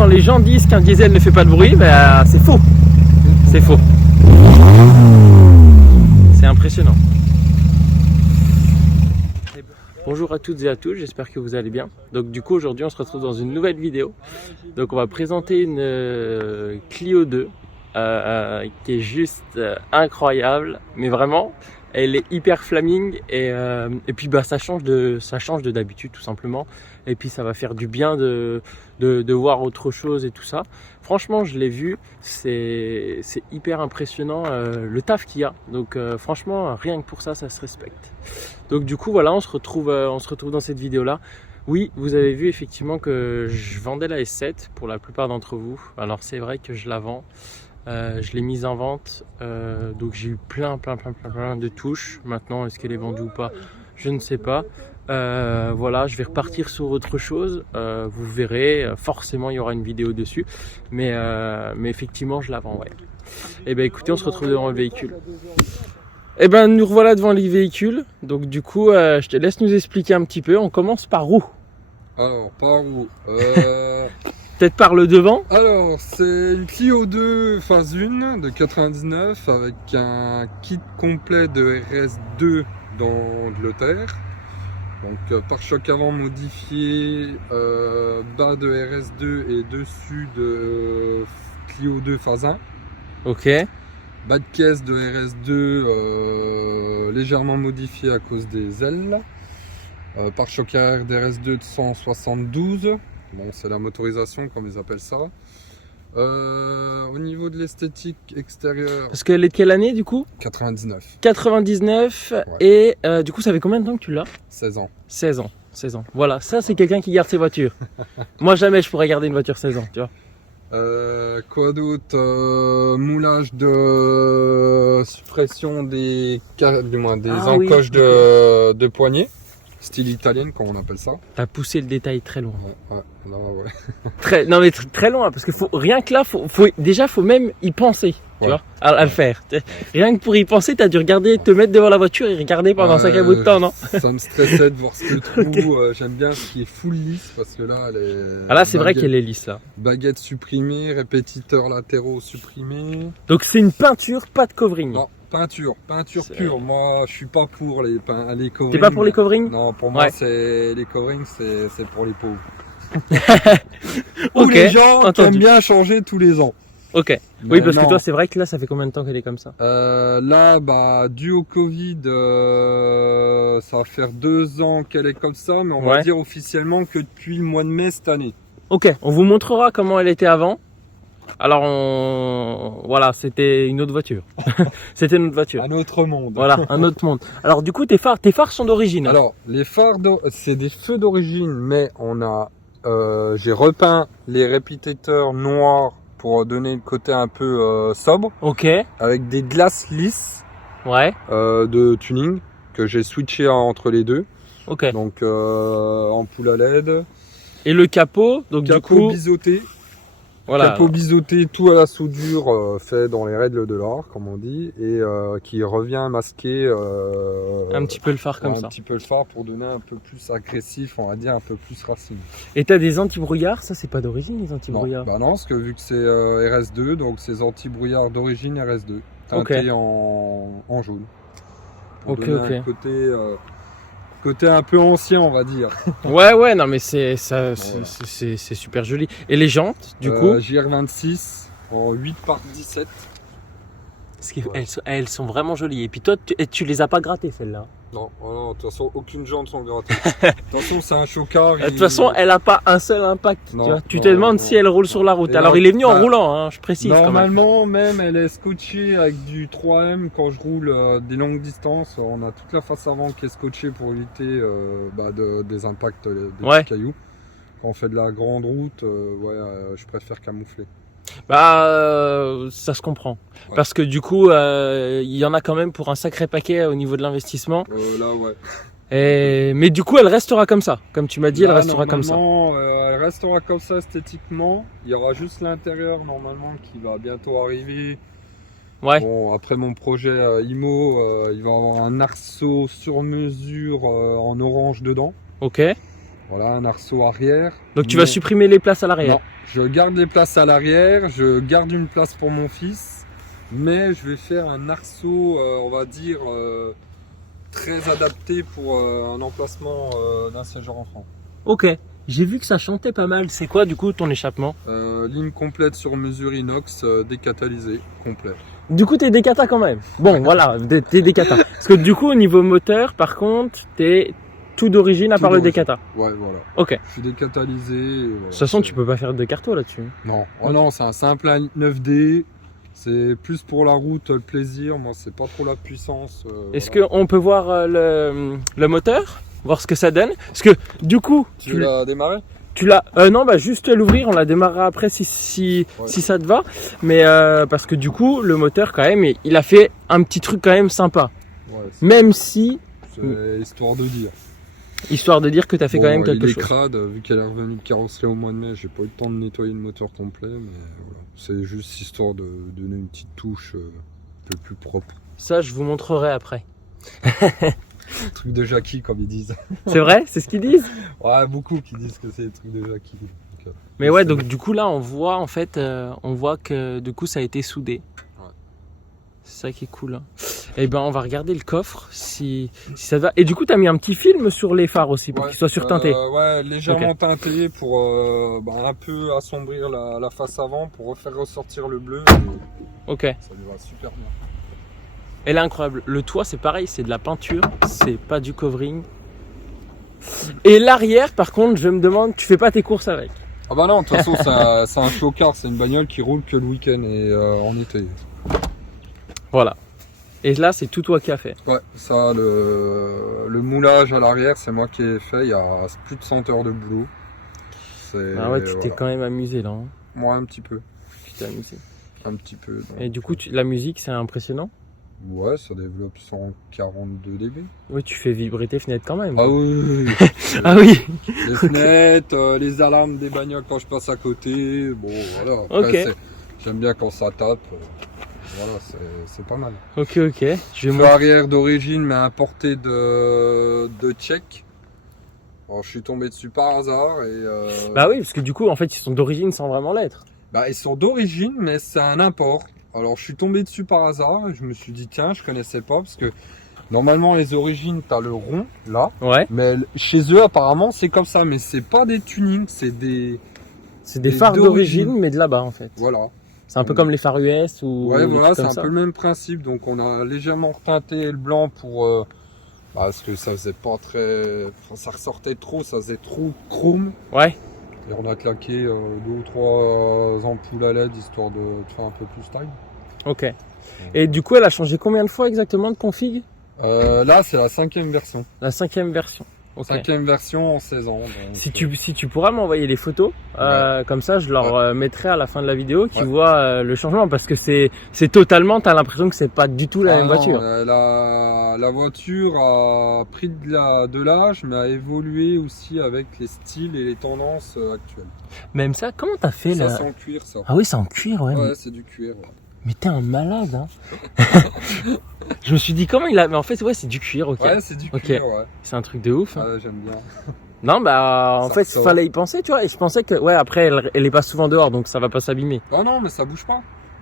quand les gens disent qu'un diesel ne fait pas de bruit, ben, c'est faux. C'est faux. C'est impressionnant. Bonjour à toutes et à tous, j'espère que vous allez bien. Donc du coup aujourd'hui on se retrouve dans une nouvelle vidéo. Donc on va présenter une Clio 2 qui est juste incroyable, mais vraiment elle est hyper flaming et puis bah ça change de d'habitude tout simplement. Et puis ça va faire du bien de voir autre chose et tout ça. Franchement je l'ai vu, c'est hyper impressionnant le taf qu'il y a. Donc franchement rien que pour ça, ça se respecte. Donc du coup voilà, on se retrouve dans cette vidéo là. Oui, vous avez vu effectivement que je vendais la S7 pour la plupart d'entre vous. Alors c'est vrai que je la vends. Je l'ai mise en vente, donc j'ai eu plein de touches. Maintenant, est-ce qu'elle est vendue ou pas, je ne sais pas. Voilà, je vais repartir sur autre chose. Vous verrez, forcément il y aura une vidéo dessus, mais effectivement je la vends, ouais. Et ben écoutez, on se retrouve devant le véhicule. Et ben nous revoilà devant les véhicules. Donc du coup, je te laisse nous expliquer un petit peu. On commence par où? Alors, par où Peut-être par le devant. Alors, c'est une Clio 2 phase 1 de 99 avec un kit complet de RS2 d'Angleterre. Donc, pare-choc avant modifié, bas de RS2 et dessus de Clio 2 phase 1. Ok. Bas de caisse de RS2 légèrement modifié à cause des ailes. Pare-choc arrière d'RS2 de 172. Bon, c'est la motorisation comme ils appellent ça. Au niveau de l'esthétique extérieure. Parce qu'elle est de quelle année du coup? 99. 99, ouais. Et du coup ça fait combien de temps que tu l'as? 16 ans. 16 ans. 16 ans. Voilà, ça c'est quelqu'un qui garde ses voitures. Moi jamais je pourrais garder une voiture 16 ans, tu vois. Quoi d'autre? Moulage de suppression des encoches oui. de poignées. Style italienne, comme on appelle ça. T'as poussé le détail très loin. Ouais, là, ouais. Non mais très loin, parce que rien que là, faut même y penser, tu vois, à le faire. Rien que pour y penser, t'as dû regarder, te mettre devant la voiture et regarder pendant un sacré bout de temps, non? Ça me stressait de voir ce trou. Okay. J'aime bien ce qui est full lisse, parce que là, elle est... Ah là, c'est vrai qu'elle est lisse, là. Baguette supprimée, répétiteurs latéraux supprimés. Donc c'est une peinture, pas de covering. Non. Peinture pure. Moi, je suis pas pour les coverings. T'es pas pour les coverings? Non, pour moi, les coverings, c'est pour les pauvres. Ou Okay, les gens qui aiment bien changer tous les ans. Ok. Mais oui, parce que toi, c'est vrai que là, ça fait combien de temps qu'elle est comme ça? Là, bah, dû au Covid, ça va faire 2 ans qu'elle est comme ça, mais on va dire officiellement que depuis le mois de mai cette année. Ok, on vous montrera comment elle était avant. Alors voilà, c'était une autre voiture. C'était une autre voiture. Un autre monde. Voilà, un autre monde. Alors du coup, tes phares sont d'origine. Hein. Alors, les phares, c'est des feux d'origine, mais j'ai repeint les répétiteurs noirs pour donner le côté un peu sobre. Ok. Avec des glaces lisses. Ouais. De tuning que j'ai switché entre les deux. Ok. Donc ampoule à LED. Et le capot, donc capot du coup biseauté. Voilà. Capot biseauté, tout à la soudure, fait dans les règles de l'art, comme on dit, et qui revient masquer un petit peu le phare comme ça. Un petit peu le phare pour donner un peu plus agressif, on va dire un peu plus racine. Et t'as des anti-brouillards, ça c'est pas d'origine les anti-brouillards? Bah non, parce que vu que c'est RS2, donc c'est anti-brouillard d'origine RS2, teinté en jaune. Pour donner un côté un peu ancien, on va dire. Ouais, non mais c'est super joli. Et les jantes, du coup JR26 en 8/17. Parce qu'elles sont vraiment jolies. Et puis toi, tu les as pas grattées celles-là? Non, de toute façon, aucune jante sont grattées. De toute façon, c'est un chocard. De toute façon, elle a pas un seul impact. Non, tu te demandes si elle roule sur la route. Alors, il est venu en roulant, hein, je précise. Normalement, même, elle est scotchée avec du 3M. Quand je roule des longues distances, on a toute la face avant qui est scotchée pour éviter des impacts des petits cailloux. Quand on fait de la grande route, je préfère camoufler. Ça se comprend. Ouais. Parce que du coup, il y en a quand même pour un sacré paquet au niveau de l'investissement. Là, ouais. Mais du coup, elle restera comme ça. Comme tu m'as dit, elle restera comme ça. Elle restera comme ça esthétiquement. Il y aura juste l'intérieur, normalement, qui va bientôt arriver. Ouais. Bon, après mon projet IMO, il va y avoir un arceau sur mesure en orange dedans. Ok. Voilà, un arceau arrière. Donc tu vas supprimer les places à Non, l'arrière. je garde les places à l'arrière, je garde une place pour mon fils, mais je vais faire un arceau, on va dire, très adapté pour un emplacement d'un siège enfant. Ok. J'ai vu que ça chantait pas mal. C'est quoi du coup ton échappement? Ligne complète sur mesure inox, décatalysée, complet. Du coup t'es décata quand même. Bon voilà, t'es décata. Parce que du coup au niveau moteur par contre t'es tout d'origine à Tout part le d'origine. décata. Ouais, voilà. Ok. Je suis décatalysé. De toute façon tu peux pas faire de carto là-dessus. Non, oh non, c'est un simple 9D. C'est plus pour la route, le plaisir. Moi, c'est pas trop la puissance. Est-ce voilà. qu'on peut voir le moteur? Voir ce que ça donne? Parce que du coup Tu l'as démarré? tu l'as... non, bah juste l'ouvrir, on la démarrera après si ça te va. Mais parce que du coup, le moteur quand même, il a fait un petit truc quand même sympa. Ouais, Même si, c'est histoire de dire. histoire de dire que tu as fait quand même quelque il est chose. crade, vu qu'elle est revenue de carrosserie au mois de mai, j'ai pas eu le temps de nettoyer le moteur complet. Mais voilà. C'est juste histoire de donner une petite touche un peu plus propre. Ça, je vous montrerai après. Truc de Jackie, comme ils disent. C'est vrai? C'est ce qu'ils disent? Ouais, beaucoup qui disent que c'est des trucs de Jackie. Donc, Mais ouais, donc du coup là, on voit en fait, on voit que du coup ça a été soudé. Ouais. C'est ça qui est cool. Hein. Et ben, on va regarder le coffre si ça va. Et du coup, t'as mis un petit film sur les phares aussi pour qu'ils soient surteintés. Ouais, légèrement teinté pour un peu assombrir la face avant pour refaire ressortir le bleu. Ok. Ça lui va super bien. Elle est incroyable. Le toit, c'est pareil, c'est de la peinture, c'est pas du covering. Et l'arrière, par contre, je me demande, tu fais pas tes courses avec? Ah bah non, de toute façon, c'est un chocard, c'est une bagnole qui roule que le week-end et en été. Voilà. Et là, c'est tout toi qui as fait. Ouais, ça, le moulage à l'arrière, c'est moi qui ai fait. Il y a plus de 100 heures de boulot. Ah ouais, tu t'es quand même amusé là. Hein. Moi, un petit peu. Tu t'es amusé. Un petit peu. Donc, et du coup, la musique, c'est impressionnant? Ouais, ça développe 142 dB. Oui, tu fais vibrer tes fenêtres quand même. Ah oui. Ah oui. Les fenêtres, les alarmes des bagnoles quand je passe à côté. Bon, voilà. Après, j'aime bien quand ça tape. Voilà, c'est pas mal. Ok. Le arrière d'origine, mais importé de Tchèque. Alors, je suis tombé dessus par hasard. Bah oui, parce que du coup, en fait, ils sont d'origine sans vraiment l'être. Bah, ils sont d'origine, mais c'est un import. Alors, je suis tombé dessus par hasard et je me suis dit, tiens, je connaissais pas parce que normalement, les origines, t'as le rond là. Ouais. Mais chez eux, apparemment, c'est comme ça. Mais c'est pas des tunings, c'est des. C'est des phares d'origine, mais de là-bas en fait. Voilà. C'est un peu comme les phares US ou. Ouais, voilà, c'est un peu le même principe. Donc, on a légèrement reteinté le blanc pour. Parce que ça faisait pas très. Enfin, ça ressortait trop, ça faisait trop chrome. Ouais. Et on a claqué 2 ou 3 ampoules à LED histoire de faire un peu plus style. Ok. Et du coup, elle a changé combien de fois exactement de config? Là, c'est la 5e version. La 5e version. Okay. 5e version en 16 ans. Donc, si tu pourras m'envoyer les photos, comme ça je leur mettrai à la fin de la vidéo qu'ils voient le changement parce que c'est totalement, t'as l'impression que c'est pas du tout la même voiture. La voiture a pris de l'âge mais a évolué aussi avec les styles et les tendances actuelles. Même ça, comment t'as fait là? Ça c'est en cuir ça. Ah oui, c'est en cuir, ouais. Ouais, c'est du cuir. Ouais. Mais t'es un malade, hein. Je me suis dit comment il a... Mais en fait, ouais, c'est du cuir, ok. Ouais, c'est du cuir, ouais. C'est un truc de ouf. Hein. Ouais, j'aime bien. Non, bah, en fait, il fallait y penser, tu vois. Et je pensais que, ouais, après, elle est pas souvent dehors, donc ça va pas s'abîmer. Ah non, mais ça bouge pas.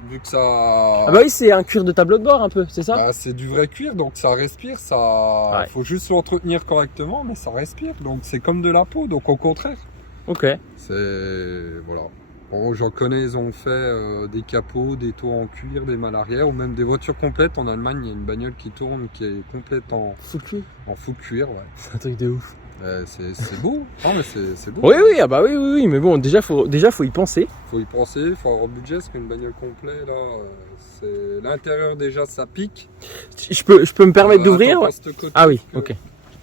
Vu que ça... Ah bah oui, c'est un cuir de tableau de bord, un peu, c'est ça? Bah, c'est du vrai cuir, donc ça respire, ça... Ouais. Faut juste l'entretenir correctement, mais ça respire. Donc c'est comme de la peau, donc au contraire. Ok. C'est... Voilà. Bon, j'en connais, ils ont fait des capots, des toits en cuir, des malles arrière, ou même des voitures complètes. En Allemagne, il y a une bagnole qui tourne, qui est complète en full cuir. En full cuir, ouais. C'est un truc de ouf. C'est beau. Ah, mais c'est beau. Oui, oui, ah bah oui, mais bon, déjà faut y penser. Faut y penser, faut avoir le budget, parce qu'une bagnole complète, là, c'est l'intérieur déjà, ça pique. Je peux me permettre d'ouvrir? Ah oui, ok.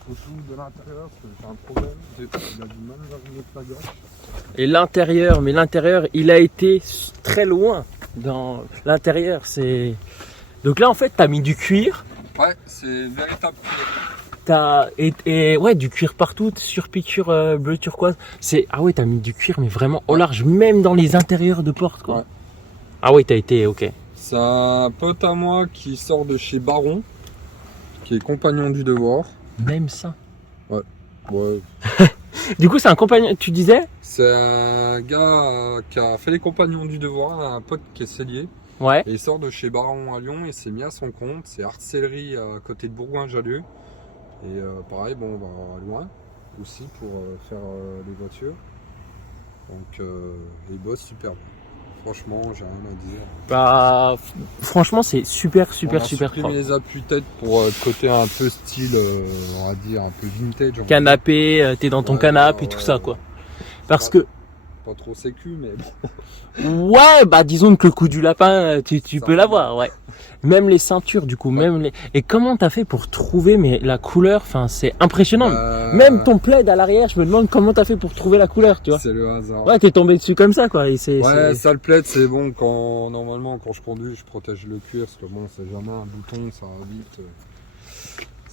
Faut tout de l'intérieur, parce que j'ai un problème. Il a du mal à remettre la gauche. Et l'intérieur, mais l'intérieur, il a été très loin dans l'intérieur. C'est donc là en fait, t'as mis du cuir. Ouais, c'est véritable cuir. Ouais, du cuir partout, sur piqûre bleu turquoise. Ah ouais, t'as mis du cuir, mais vraiment au large, même dans les intérieurs de porte, quoi. Ouais. Ah ouais, t'as été ok. C'est un pote à moi qui sort de chez Baron, qui est compagnon du devoir. Même ça. Ouais. Ouais. Du coup, c'est un compagnon, tu disais? C'est un gars qui a fait les compagnons du devoir, un pote qui est sellier. Ouais. Et il sort de chez Baron à Lyon, il s'est mis à son compte. C'est Artillerie à côté de Bourgoin-Jallieu. Et pareil, bon, on va loin aussi pour faire les voitures. Donc il bosse super bien. Franchement, j'ai rien à dire. Bah, franchement, c'est super On a super supprimé propre. les appuis-tête pour le côté un peu style, on va dire, un peu vintage. on va dire. Canapé, t'es dans ton Ouais, canapé et tout ouais, ça, ouais. quoi. Parce que, Pas trop sécu, mais bon. ouais, bah, disons que le coup du lapin, tu Ça peux va. l'avoir, ouais. Même les ceintures, du coup, Ouais. même les. Et comment t'as fait pour trouver, mais la couleur, enfin, c'est impressionnant. Euh, Même ton plaid à l'arrière, je me demande comment t'as fait pour trouver la couleur, tu vois. C'est le hasard. Ouais, t'es tombé dessus comme ça, quoi. Et Ouais, ça le plaid, c'est bon quand normalement quand je conduis, je protège le cuir parce que bon, c'est jamais un bouton, ça va vite.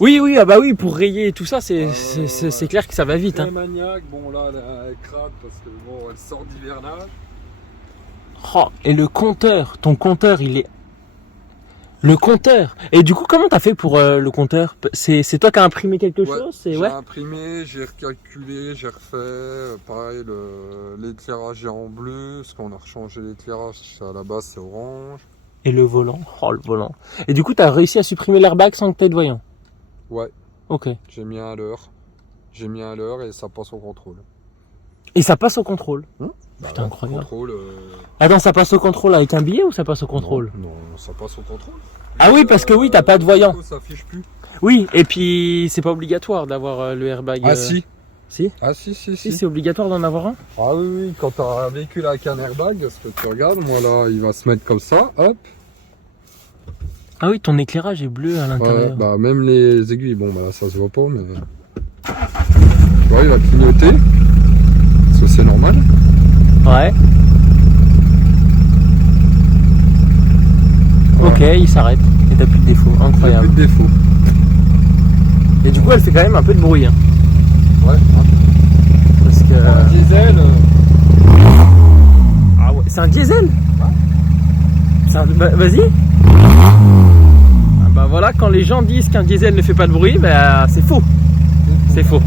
Oui, oui, ah bah oui, pour rayer et tout ça, c'est Ouais, c'est clair que ça va vite. Très Hein. maniaque, bon là, elle crade parce que bon, elle sort d'hivernage. Oh, et le compteur, ton compteur, il est. Le compteur. Et du coup, comment t'as fait pour le compteur? C'est toi qui as imprimé quelque chose? C'est J'ai ouais. imprimé, j'ai recalculé, j'ai refait. Pareil, l'éclairage est en bleu, parce qu'on a rechangé l'éclairage. À la base, c'est orange. Et le volant. Oh, le volant. Et du coup, t'as réussi à supprimer l'airbag sans que t'aies de voyant. Ouais, Ok. j'ai mis un leurre. J'ai mis un leurre et ça passe au contrôle. Et ça passe au contrôle. Putain, ouais, incroyable. Contrôle. Attends, ça passe au contrôle avec un billet ou ça passe au contrôle? Non, ça passe au contrôle. Ah oui, parce que oui, t'as pas de voyant. Ça affiche plus. Oui, et puis c'est pas obligatoire d'avoir le airbag. Ah si. Si. Ah si. Si, c'est obligatoire d'en avoir un. Ah oui, quand t'as un véhicule avec un airbag, parce que tu regardes, moi là, il va se mettre comme ça, hop. Ah oui, ton éclairage est bleu à Ouais, l'intérieur. bah même les aiguilles, bon bah là ça se voit pas, mais... Tu vois, il va clignoter, parce que c'est normal. Ouais. Ok, il s'arrête. Et t'as plus de défaut. Il n'y a Incroyable. plus de défaut. Et du coup, elle fait quand même un peu de bruit. Hein, Ouais. parce que. Un diesel, Ah ouais, c'est un diesel. Bah, vas-y. Ah bah voilà, quand les gens disent qu'un diesel ne fait pas de bruit, bah c'est faux. C'est faux.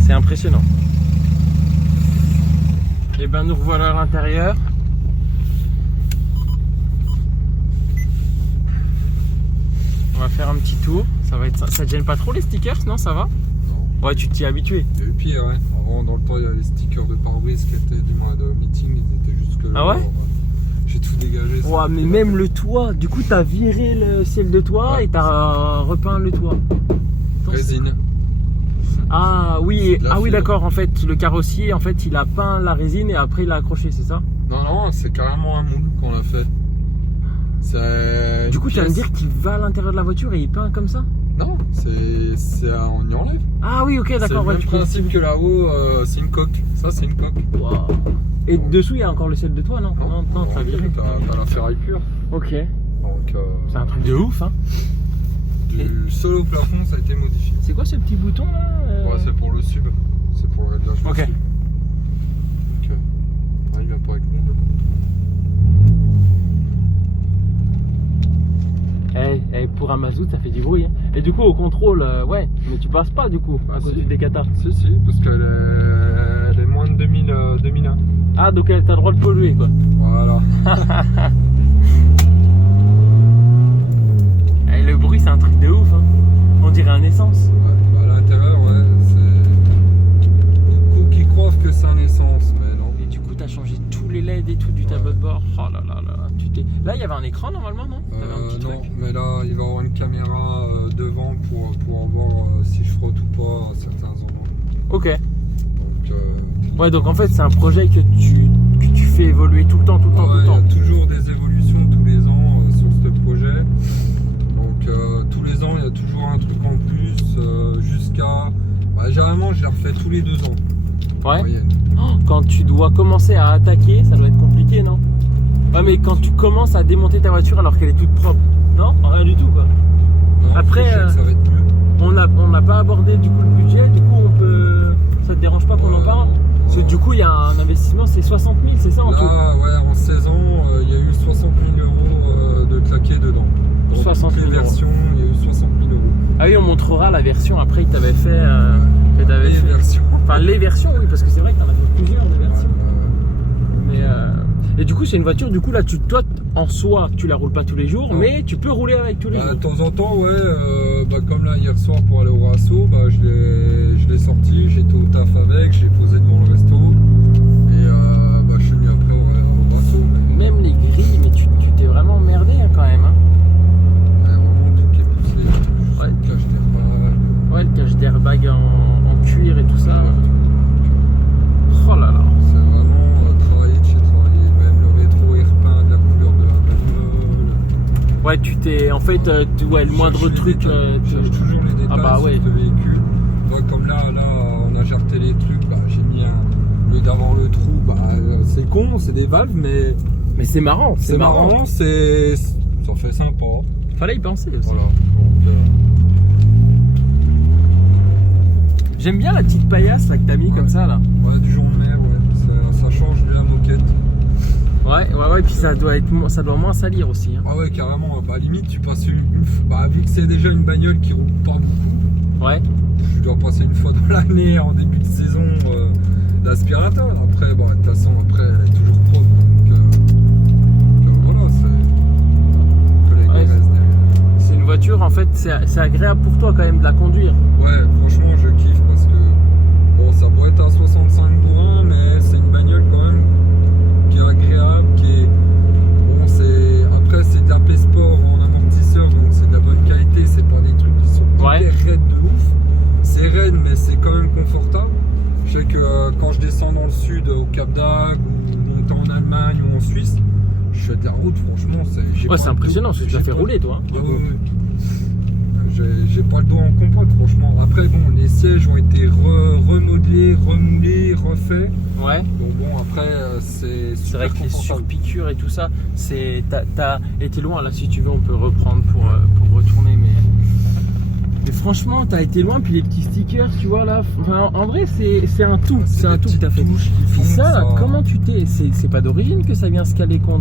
C'est impressionnant. Et ben nous revoilà à l'intérieur. On va faire un petit tour. Ça va être ça. Ça te gêne pas trop les stickers, non? Ça va? Ouais, tu t'y es habitué. il y a eu pire, ouais. Avant, dans le temps, il y avait les stickers de pare-brise qui étaient, du moins de meeting, ils étaient jusque là. Ah ouais? J'ai tout dégagé. ça. Ouais, mais même le toit. Du coup, t'as viré le ciel de toit Ouais. et t'as repeint le toit. Résine. Ah oui, C'est de la ah oui, fibre. d'accord. En fait, le carrossier, en fait, il a peint la résine et après il a accroché, c'est ça? Non, c'est carrément un moule qu'on a fait. C'est Du coup, une tu vas me pièce. dire qu'il va à l'intérieur de la voiture et il peint comme ça? Non, on y enlève. Ah oui, ok, C'est d'accord. le Ouais, même tu principe que là-haut, c'est une coque. Ça, c'est une coque. Wow. Et dessous, il y a encore le ciel de toit, non? Non, t'as viré. T'as la ferraille pure. Ok. Donc, C'est un truc de ouf, hein. du sol au plafond, ça a été modifié. C'est quoi ce petit bouton là? Ouais, c'est pour le sub. C'est pour le réglage. Ok. dessus. Donc, il vient pas avec nous. Pour un mazout, ça fait du bruit. Hein. Et du coup, au contrôle, ouais, mais tu passes pas du coup, à cause si. du décata. Si, parce qu'elle est moins de 2001. Ah, donc t'as le droit de polluer, quoi. Voilà. Et le bruit, c'est un truc de ouf. Hein. On dirait un essence. Ouais, à l'intérieur, ouais, c'est. Beaucoup qui croient que c'est un essence, mais non. Et du coup, t'as changé tous les LED et tout du tableau de bord. Oh là là là. Là, il y avait un écran normalement, non? T'avais un petit non, truc. mais là, il va y avoir une caméra devant pour voir si je frotte ou pas à certains endroits. Ok. Donc, Ouais, donc en fait, c'est un projet que tu fais évoluer tout le temps, tout le temps, tout le il y temps. a toujours des évolutions tous les ans sur ce projet. Donc, tous les ans, il y a toujours un truc en plus jusqu'à. Bah, généralement, je les refais tous les 2 ans. en Ouais. moyenne. Oh, quand tu dois commencer à attaquer, ça doit être compliqué, non? Ouais, mais quand tu commences à démonter ta voiture alors qu'elle est toute propre, non? Rien du tout, quoi. Non, Après, je sais que ça va être mieux. On n'a pas abordé du coup le budget, du coup on peut. Ça te dérange pas qu'on en parle? Parce que du coup il y a un investissement, c'est 60 000, c'est ça en tout? Là, ouais, en 16 ans, il y a eu 60 000 euros de claqués dedans. Dans 60 toutes 000 les euros. versions, il y a eu 60 000 euros. Ah oui, on montrera la version après que tu avais fait. que t'avais les fait. versions. Enfin, les versions, oui, parce que c'est vrai que t'en as fait plusieurs de versions. Mais, et du coup, c'est une voiture, du coup, là, toi, en soi, tu la roules pas tous les jours, Non. mais tu peux rouler avec tous les jours. De temps en temps, ouais, comme là hier soir pour aller au Rasso, je l'ai sorti, j'étais au taf avec, je l'ai posé devant le resto et je suis venu après au Rasso. Même les grilles, mais tu t'es vraiment emmerdé hein, quand même. Hein. Vraiment tout qui est poussé, juste Ouais. le cache d'airbag. Ouais, le cache d'airbag en cuir et tout ça. Oh là là. C'est vraiment travailler de chez travailler, même le rétro est repeint de la couleur de la bagnole. Ouais, tu t'es. En fait, ouais, le moindre Cherche les truc. détails, je cherche toujours les détails Ah bah ouais. sur le véhicule. Ouais, comme là, on a jarté les trucs, j'ai mis au lieu d'avoir le trou, c'est con, c'est des valves, mais c'est marrant, c'est marrant, ça fait sympa. Fallait y penser aussi. Voilà. Donc, J'aime bien la petite paillasse là, que t'as mis Ouais. comme ça là. ouais, du jour de mer, ouais, ça change de la moquette. Ouais, puis ça doit moins salir aussi. Hein. Ah ouais, carrément, limite tu passes vu que c'est déjà une bagnole qui roule pas beaucoup, Ouais. je dois passer une fois dans l'année en début de saison l'aspirateur. Après, de toute façon, après elle est toujours propre. Donc voilà, c'est que les Ouais, graisses derrière. C'est une voiture, en fait, c'est agréable pour toi quand même de la conduire. Ouais, franchement, je kiffe parce que ça doit être un 65 bourrin, mais c'est une bagnole quand même qui est agréable, après c'est de la P-Sport en amortisseur, donc c'est de la bonne qualité, c'est pas des trucs qui sont hyper raides de ouf. C'est raide, mais c'est quand même confortable. Je sais que quand je descends dans le sud, au Cap d'Agde, ou monter en Allemagne ou en Suisse, je fais de la route, franchement, C'est impressionnant ce que tu as fait rouler, toi. Ah ouais. J'ai pas le dos en compote, franchement. Après, les sièges ont été remodelés, remoulés, refaits. Ouais. Donc après, c'est super vrai que les confortable. surpiqûres et tout ça, t'as été loin. Là, si tu veux, on peut reprendre pour retourner. Mais franchement, t'as été loin. Puis les petits stickers, tu vois là. Enfin, en vrai, c'est un tout. C'est un tout que t'as fait. Puis ça, là, comment tu t'es. C'est pas d'origine que ça vient se caler contre.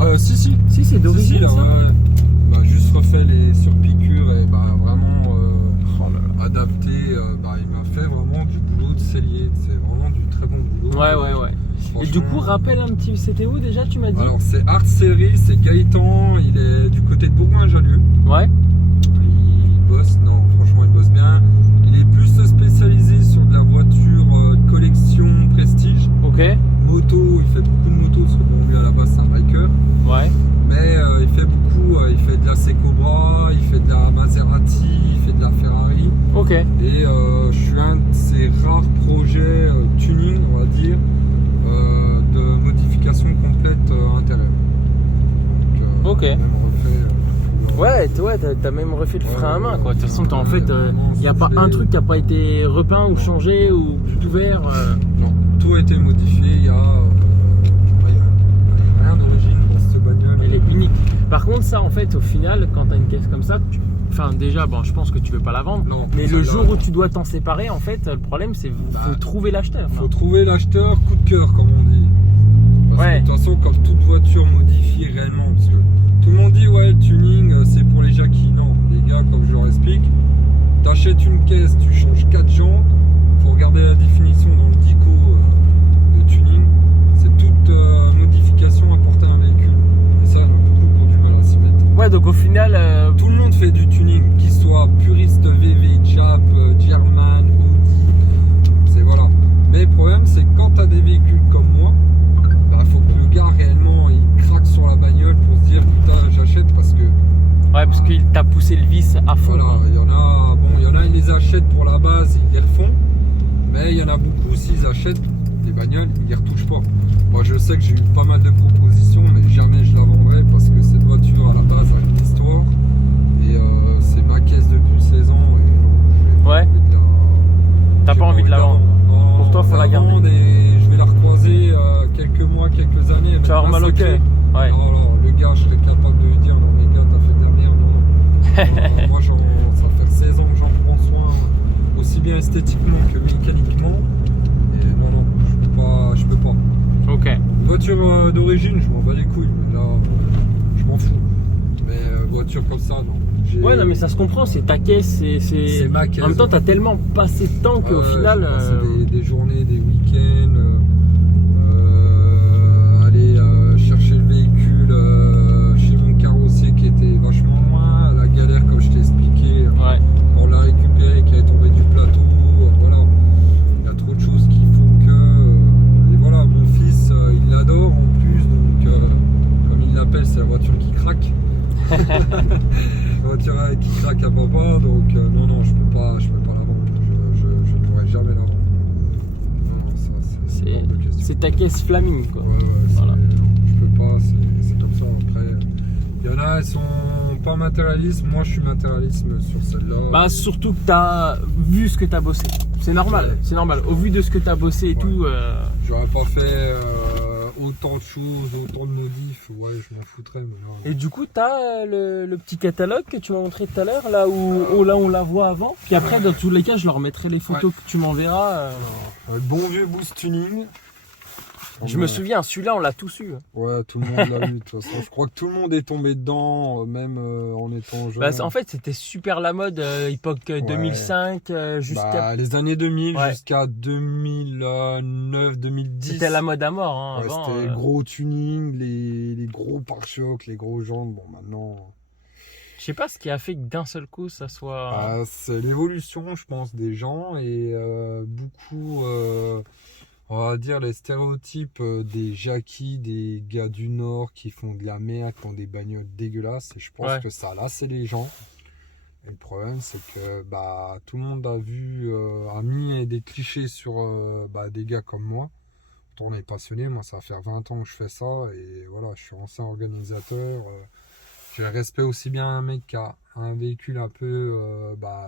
Non. Si, c'est d'origine. là, ça. Ouais. Juste refait les surpiqûres et vraiment adapté. Il m'a fait vraiment du boulot de sellier. C'est vraiment du très bon boulot. Ouais. Et du coup, rappelle un petit. C'était où déjà, tu m'as dit? Alors, c'est Art Série, c'est Gaëtan. Il est du côté de Bourgoin-Jallieu. Ouais. Il bosse, non, franchement, il bosse bien. Il est plus spécialisé sur de la voiture de collection prestige. Ok. Moto, il fait beaucoup de motos parce que lui à la base c'est un biker. Ouais. Mais il fait beaucoup, il fait de la Secobra, il fait de la Maserati, il fait de la Ferrari. Ok. Et je suis un de ses rares projets tuning, on va dire, de modification complète intérieure. Donc, Ok. même refait, Ouais, t'as même refait le frein à main quoi. De toute façon, en fait, il n'y a pas un truc qui n'a pas été repeint ou changé ou ouvert. Non, tout a été modifié, il y a rien d'origine dans cette bagnole. Elle est unique. Par contre, ça, en fait, au final, quand t'as une caisse comme ça, enfin, déjà, je pense que tu veux pas la vendre. Non, mais le celle-là, jour où tu dois t'en séparer, en fait, le problème, c'est faut trouver l'acheteur. Faut trouver l'acheteur coup de cœur, comme on dit. Parce Ouais. que de toute façon, comme toute voiture modifiée réellement, parce que tout le monde dit ouais, le tuning c'est pour les jackies. Non, les gars, comme je leur explique, t'achètes une caisse, tu changes 4 jantes, faut regarder la définition dans le dico de tuning. C'est toute modification apportée à un véhicule. Et ça, beaucoup ont du mal à s'y mettre. Ouais, donc au final. Tout le monde fait du tuning, qu'il soit puriste VV, Jap, German, Audi. C'est voilà. Mais le problème, c'est que quand t'as des véhicules comme moi, faut que le gars réellement il craque sur la bagnole pour se dire putain j'achète parce que Ouais, parce qu'il t'a poussé le vis à fond. voilà, il y en a ils les achètent pour la base, ils les refont, mais il y en a beaucoup s'ils achètent des bagnoles, ils les retouchent pas. Moi je sais que j'ai eu pas mal de propositions, mais jamais je la vendrai parce que cette voiture à la base a une histoire et c'est ma caisse depuis 16 ans et Ouais. T'as pas envie de la vendre. Non, Pour toi, faut la garder. Et je vais la recroiser quelques mois, quelques années. Tu vas avoir mal au cœur. Ouais. Non, le gars, je serais capable de lui dire non, les gars, t'as fait de la merde. Non. Moi, ça fait 16 ans que j'en prends soin, aussi bien esthétiquement que mécaniquement. Et non, je peux pas. Ok. Voiture d'origine, je m'en bats les couilles. Là, je m'en fous. Mais voiture comme ça, non. Ouais, non, mais ça se comprend, c'est ta caisse, C'est ma caisse. En même temps, t'as tellement passé de temps qu'au final. J'ai passé des journées, des week-ends, aller chercher le véhicule chez mon carrossier qui était vachement loin, la galère comme je t'ai expliqué, Ouais. pour la récupérer, qui est tombée du plateau, voilà. Il y a trop de choses qui font que. Et voilà, mon fils, il l'adore en plus, donc comme il l'appelle, c'est la voiture qui craque. La voiture qui craque à papa, donc non, je peux pas la vendre. Je ne pourrais jamais la vendre. Non, ça c'est hors de question. C'est ta caisse Flaming, quoi. Ouais, Voilà. je peux pas, c'est comme ça. Après, il y en a, elles sont pas matérialistes. Moi, je suis matérialiste sur celle-là. Bah, surtout que t'as vu ce que t'as bossé. C'est normal, Ouais. c'est normal. Au vu de ce que t'as bossé et tout. J'aurais pas fait autant de choses, autant de modifs. Ouais, je m'en foutrais. Mais là, Et du coup, t'as le petit catalogue que tu m'as montré tout à l'heure, là où là on la voit avant. Puis après, dans tous les cas, je leur mettrai les photos que tu m'enverras. le bon vieux boost tuning. Je me souviens, celui-là, on l'a tous eu. Ouais, tout le monde l'a eu de toute façon. Je crois que tout le monde est tombé dedans, même en étant jeune. Bah, en fait, c'était super la mode, époque 2005, jusqu'à. Bah, les années 2000 Ouais. jusqu'à 2009, 2010. C'était la mode à mort. Hein, Ouais, avant, c'était le gros tuning, les gros pare-chocs, les gros jantes. Bon, maintenant. Je sais pas ce qui a fait que d'un seul coup, ça soit. Bah, c'est l'évolution, je pense, des gens et beaucoup. On va dire les stéréotypes des jackies, des gars du Nord qui font de la merde, qui ont des bagnoles dégueulasses. Et je pense que ça a lassé les gens. Et le problème, c'est que bah, tout le monde a mis des clichés sur des gars comme moi. Pourtant, on est passionné. Moi, ça va faire 20 ans que je fais ça. Et voilà, je suis ancien organisateur. J'ai respect aussi bien un mec qui a un véhicule un peu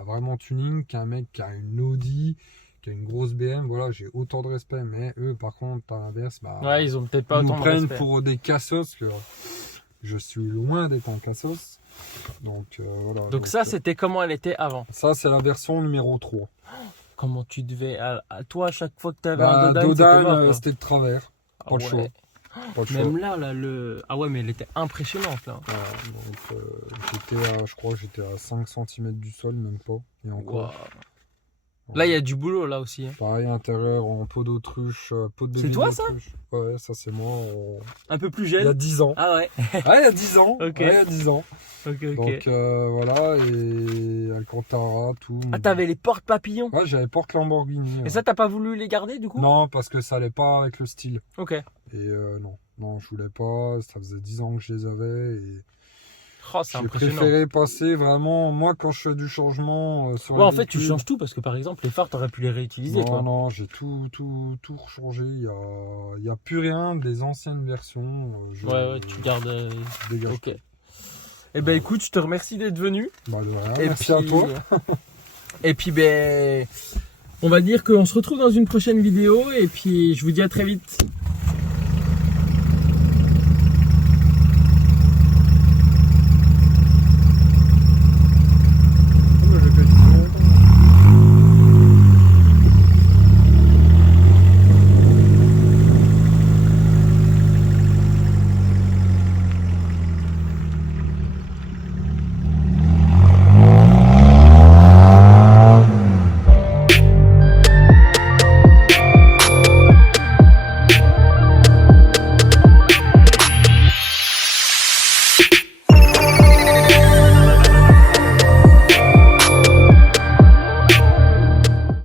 vraiment tuning qu'un mec qui a une Audi, qui a une grosse BM. Voilà, j'ai autant de respect. Mais eux, par contre, à l'inverse, ouais, ils ont peut-être pas ils nous autant de prennent respect. pour des cassos. Que je suis loin d'être un cassos. Donc voilà. Donc ça, c'était comment elle était avant. Ça, c'est la version numéro 3. Comment tu devais. À toi, à chaque fois que tu avais un Dodan, Dodan, c'était de travers. Ah Pas le choix. ouais. Pas le choix. Même là, ah ouais, mais elle était impressionnante là. Ouais, donc, je crois que j'étais à 5 cm du sol, même pas. Et encore. Wow. Là, il y a du boulot là aussi. Hein. Pareil, intérieur en peau d'autruche, peau de bébé. C'est toi ça? Ouais, ça c'est moi. Un peu plus Il y a jeune. 10 ans. Ah ouais. Ouais, il y a 10 ans. Ok. Ouais, il y a 10 ans. Ok. Donc voilà, et Alcantara, tout. Ah, t'avais les portes papillons. Ouais, j'avais porte Lamborghini. Et ça, t'as pas voulu les garder du coup? Non, parce que ça allait pas avec le style. Ok. Et non, je voulais pas. Ça faisait 10 ans que je les avais. Et Oh, c'est j'ai impressionnant. préféré passer vraiment. Moi, quand je fais du changement sur Ouais, les en fait, tu véhicules, changes tout parce que par exemple, les phares, t'aurais pu les réutiliser. Quoi. Non, j'ai tout rechangé. Il y a plus rien des anciennes versions. Ouais, tu gardes. Je dégage. Ok. Eh ben écoute, je te remercie d'être venu. Bah, de rien. Et Merci puis, à toi. Et puis ben, on va dire qu'on se retrouve dans une prochaine vidéo et puis je vous dis à très vite.